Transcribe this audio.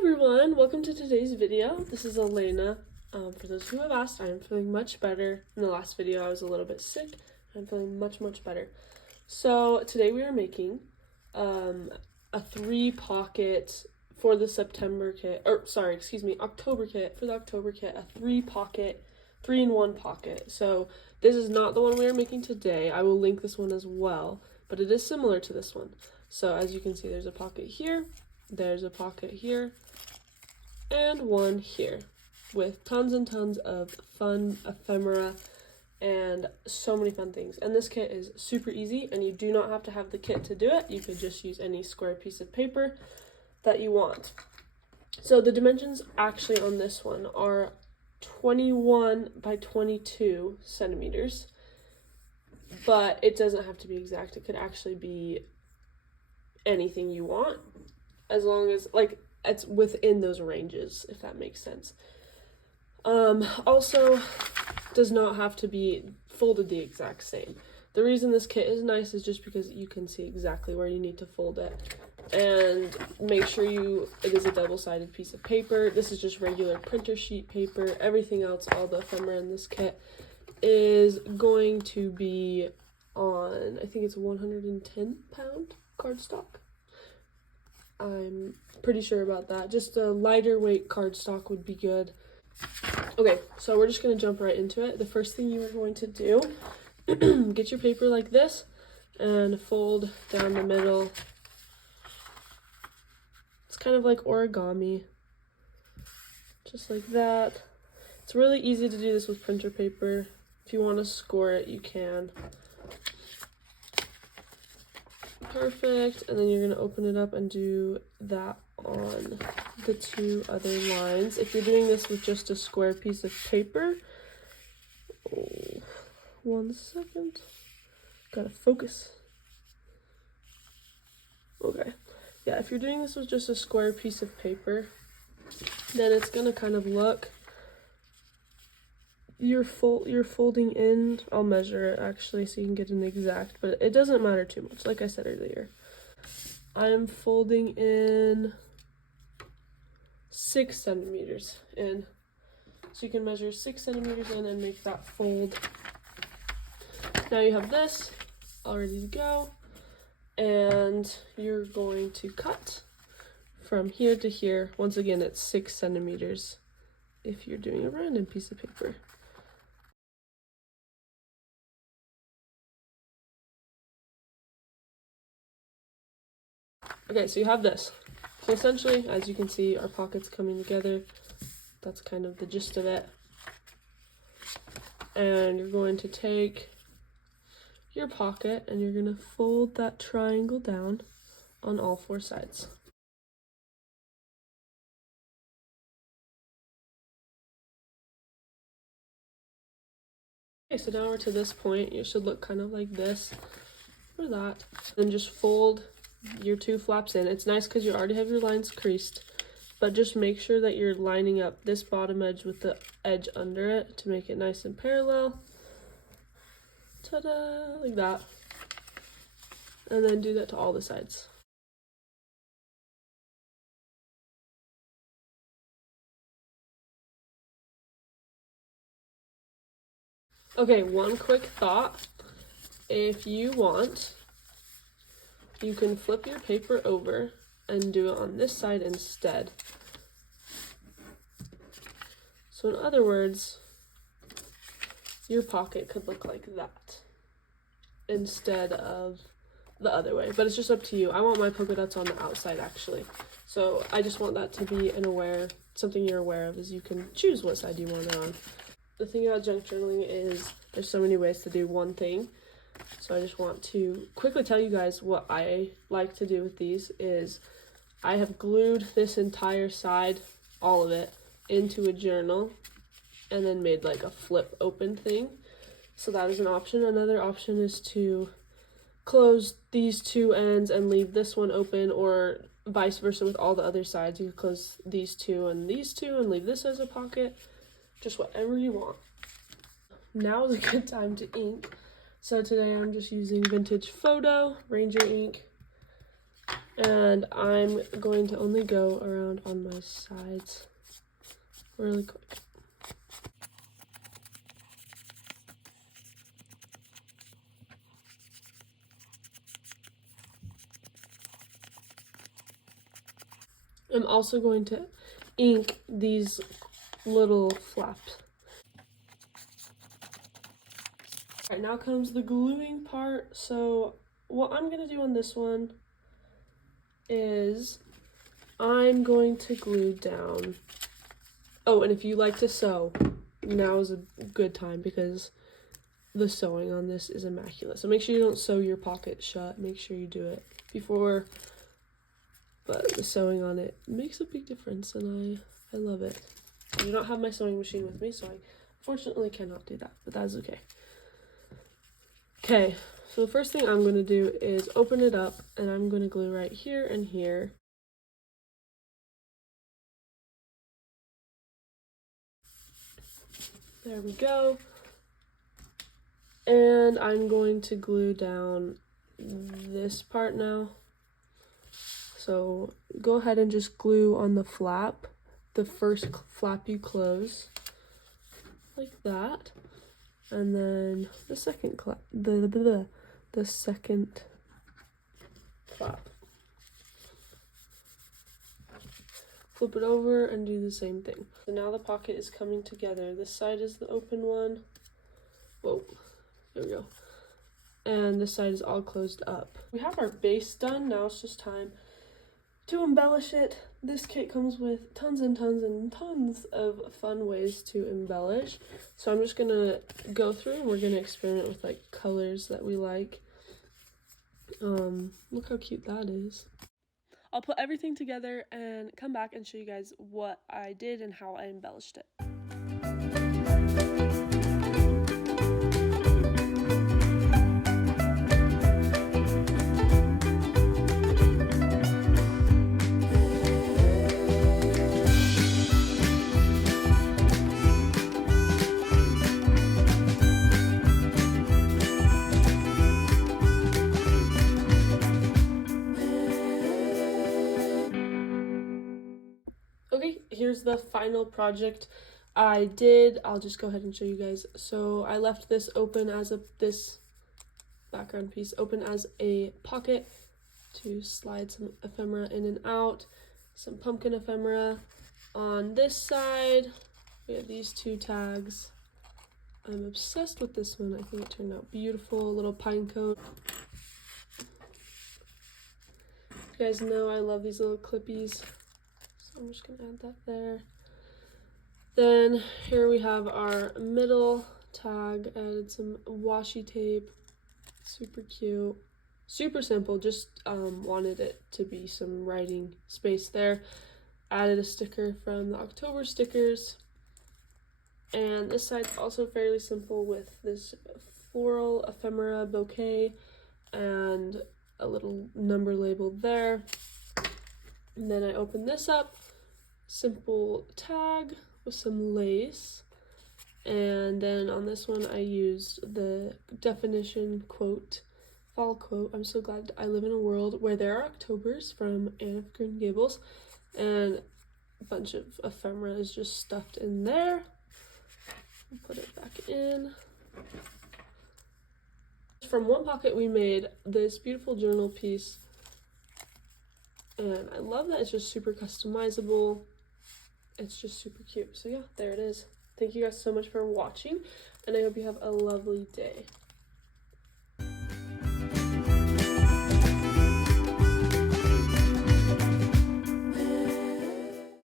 everyone, welcome to today's video. This is Elena. For those who have asked, I am feeling much better. In the last video I was a little bit sick. I'm feeling much better. So today we are making a 3-pocket for the October kit. For the October kit, a 3-pocket, 3-in-1 pocket. So this is not the one we are making today. I will link this one as well, but it is similar to this one. So as you can see, there's a pocket here, there's a pocket here, and one here, with tons and tons of fun ephemera and so many fun things. And this kit is super easy, and you do not have to have the kit to do it. You could just use any square piece of paper that you want. So the dimensions actually on this one are 21 by 22 centimeters, but it doesn't have to be exact. It could actually be anything you want, as long as it's within those ranges, if that makes sense. Also does not have to be folded the exact same. The reason this kit is nice is just because you can see exactly where you need to fold it, and make sure it is a double-sided piece of paper. This is just regular printer sheet paper. Everything else, all the ephemera in this kit, is going to be on, I think it's 110-pound cardstock. I'm pretty sure about that. Just a lighter weight cardstock would be good. Okay, so we're just going to jump right into it. The first thing you are going to do, get your paper like this and fold down the middle. It's kind of like origami, just like that. It's really easy to do this with printer paper. If you want to score it, you can. Perfect. And then you're going to open it up and do that on the 2 other lines. If you're doing this with just a square piece of paper, 1 second, gotta focus. Okay, yeah, if you're doing this with just a square piece of paper, then it's gonna kind of look, you're folding in, I'll measure it actually so you can get an exact, but it doesn't matter too much. Like I said earlier, I am folding in 6 centimeters in. So you can measure 6 centimeters in and make that fold. Now you have this all ready to go, and you're going to cut from here to here. Once again, it's 6 centimeters if you're doing a random piece of paper. Okay, so you have this. So essentially, as you can see, our pocket's coming together. That's kind of the gist of it. And you're going to take your pocket and you're going to fold that triangle down on all 4 sides. Okay, so now we're to this point. It should look kind of like this or that. Then just fold your 2 flaps in. It's nice because you already have your lines creased, but just make sure that you're lining up this bottom edge with the edge under it to make it nice and parallel. Ta-da! Like that. And then do that to all the sides. Okay, one quick thought. If you want, you can flip your paper over and do it on this side instead. So in other words, your pocket could look like that instead of the other way, but it's just up to you. I want my polka dots on the outside actually. So I just want that to be something you're aware of, is you can choose what side you want it on. The thing about junk journaling is there's so many ways to do one thing. So I just want to quickly tell you guys what I like to do with these is I have glued this entire side, all of it, into a journal and then made like a flip open thing. So that is an option. Another option is to close these 2 ends and leave this one open, or vice versa with all the other sides. You could close these 2 and leave this as a pocket. Just whatever you want. Now is a good time to ink. So today I'm just using vintage photo Ranger ink, And I'm going to only go around on my sides really quick. I'm also going to ink these little flaps. All right, now comes the gluing part. So what I'm gonna do on this one is I'm going to glue down. Oh, and if you like to sew, now is a good time because the sewing on this is immaculate. So make sure you don't sew your pocket shut. Make sure you do it before, but the sewing on it makes a big difference, and I love it. I do not have my sewing machine with me, so I fortunately cannot do that, but that's okay. Okay, so the first thing I'm going to do is open it up, and I'm going to glue right here and here. There we go. And I'm going to glue down this part now. So go ahead and just glue on the flap, the first flap you close, like that. And then the second the second flap. Flip it over and do the same thing. So now the pocket is coming together. This side is the open one. Whoa, there we go. And this side is all closed up. We have our base done. Now it's just time to embellish it. This kit comes with tons and tons and tons of fun ways to embellish. So I'm just gonna go through and we're gonna experiment with like colors that we like. Look how cute that is. I'll put everything together and come back and show you guys what I did and how I embellished it. Okay, here's the final project I did. I'll just go ahead and show you guys. So I left this open as this background piece open as a pocket to slide some ephemera in and out, some pumpkin ephemera. On this side, we have these two tags. I'm obsessed with this one. I think it turned out beautiful. A little pine cone. You guys know I love these little clippies. So I'm just gonna add that there. Then here we have our middle tag. Added some washi tape. Super cute. Super simple. Just wanted it to be some writing space there. Added a sticker from the October stickers. And this side's also fairly simple with this floral ephemera bouquet and a little number label there. And then I open this up, simple tag with some lace. And then on this one I used the definition quote, fall quote, "I'm so glad I live in a world where there are Octobers," from Anne of Green Gables. And a bunch of ephemera is just stuffed in there. Put it back in. From one pocket we made this beautiful journal piece, and I love that it's just super customizable. It's just super cute. So yeah, there it is. Thank you guys so much for watching, and I hope you have a lovely day.